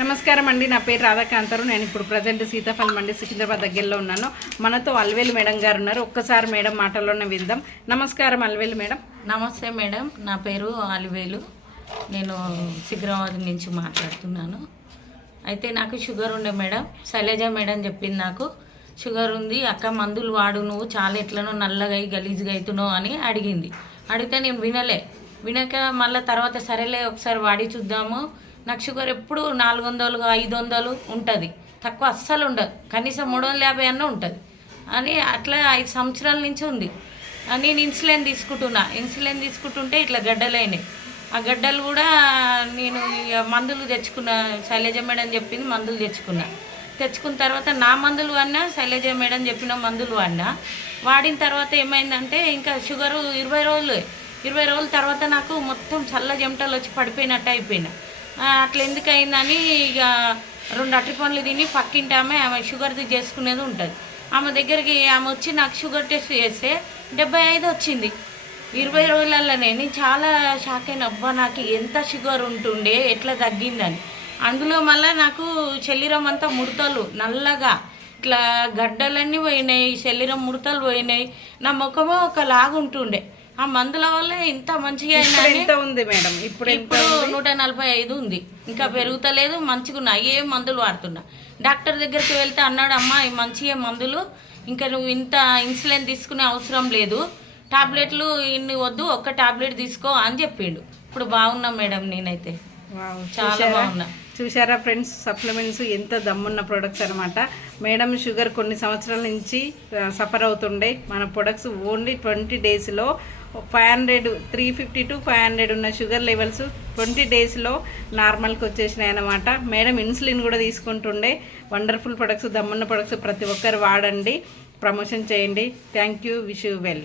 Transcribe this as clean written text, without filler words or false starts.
నమస్కారం అండి. నా పేరు రాధాకాంతారు. నేను ఇప్పుడు ప్రజెంట్ సీతాఫల్ మండి సికింద్రాబాద్ దగ్గరలో ఉన్నాను. మనతో అల్వేలు మేడం గారు ఉన్నారు. ఒక్కసారి మేడం మాటల్లోనే విందాం. నమస్కారం అల్వేలు మేడం. నమస్తే మేడం, నా పేరు అలివేలు. నేను సికింద్రాబాద్ నుంచి మాట్లాడుతున్నాను. అయితే నాకు షుగర్ ఉండే మేడం, శైలజ మేడం చెప్పింది నాకు షుగర్ ఉంది అక్క, మందులు వాడు, నువ్వు చాలా ఎట్లనో నల్లగా గలీజ్గా అవుతున్నావు అని అడిగింది. అడిగితే నేను వినక మళ్ళీ తర్వాత సరేలే ఒకసారి వాడి చూద్దాము. నాకు షుగర్ ఎప్పుడు 400 500 ఉంటుంది, తక్కువ అస్సలు ఉండదు. కనీసం 350 అన్న ఉంటుంది అని అట్లా 5 సంవత్సరాల నుంచి ఉంది. నేను ఇన్సులిన్ తీసుకుంటుంటే ఇట్లా గడ్డలైనాయి. ఆ గడ్డలు కూడా నేను మందులు తెచ్చుకున్నా. శైలజ మేడం చెప్పింది మందులు తెచ్చుకున్న తర్వాత నా మందులు వాడినా, శైలజ మేడం చెప్పిన మందులు వాడిన తర్వాత ఏమైందంటే ఇంకా షుగరు 20 రోజుల తర్వాత నాకు మొత్తం చల్ల చెమటలు వచ్చి పడిపోయినట్టు అయిపోయినా. అట్లా ఎందుకు అయిందని ఇక 2 అరటి పండ్లు తిని పక్కింటి ఆమె షుగర్ది చేసుకునేది ఉంటుంది. ఆమె దగ్గరికి ఆమె వచ్చి నాకు షుగర్ టెస్ట్ చేస్తే 75 వచ్చింది 20 రోజులలోనే. నేను చాలా షాక్ అయిన, అబ్బా నాకు ఎంత షుగర్ ఉంటుండే, ఎట్లా తగ్గిందని. అందులో మళ్ళీ నాకు శరీరం అంతా ముడతలు, నల్లగా ఇట్లా గడ్డలన్నీ పోయినాయి, శరీరం ముడతలు పోయినాయి, నా ముఖమో ఒకలాగా ఉంటుండే. ఆ మందుల వల్ల ఇంత మంచిగా ఉంది మేడం. ఇప్పుడు 145 ఉంది, ఇంకా పెరుగుతలేదు. మంచిగా ఉన్నా, ఏ మందులు వాడుతున్నా. డాక్టర్ దగ్గరికి వెళ్తే అన్నాడు, అమ్మా ఈ మంచిగా మందులు, ఇంకా నువ్వు ఇంత ఇన్సులిన్ తీసుకునే అవసరం లేదు, టాబ్లెట్లు ఇన్ని వద్దు, ఒక్క టాబ్లెట్ తీసుకో అని చెప్పిండు. ఇప్పుడు బాగున్నా మేడం, నేనైతే చాలా బాగున్నా. చూసారా ఫ్రెండ్స్, సప్లిమెంట్స్ ఎంత దమ్మున్న ప్రొడక్ట్స్ అనమాట. మేడం షుగర్ కొన్ని సంవత్సరాల నుంచి సఫర్ అవుతుండే. మన ప్రొడక్ట్స్ ఓన్లీ 20 డేస్లో 350 to 500 ఉన్న షుగర్ లెవెల్స్ 20 డేస్లో నార్మల్కి వచ్చేసినాయి అనమాట. మేడం ఇన్సులిన్ కూడా తీసుకుంటుండే. వండర్ఫుల్ ప్రొడక్ట్స్, దమ్మున్న ప్రొడక్ట్స్ ప్రతి ఒక్కరు వాడండి, ప్రమోషన్ చేయండి. Thank you, wish you well.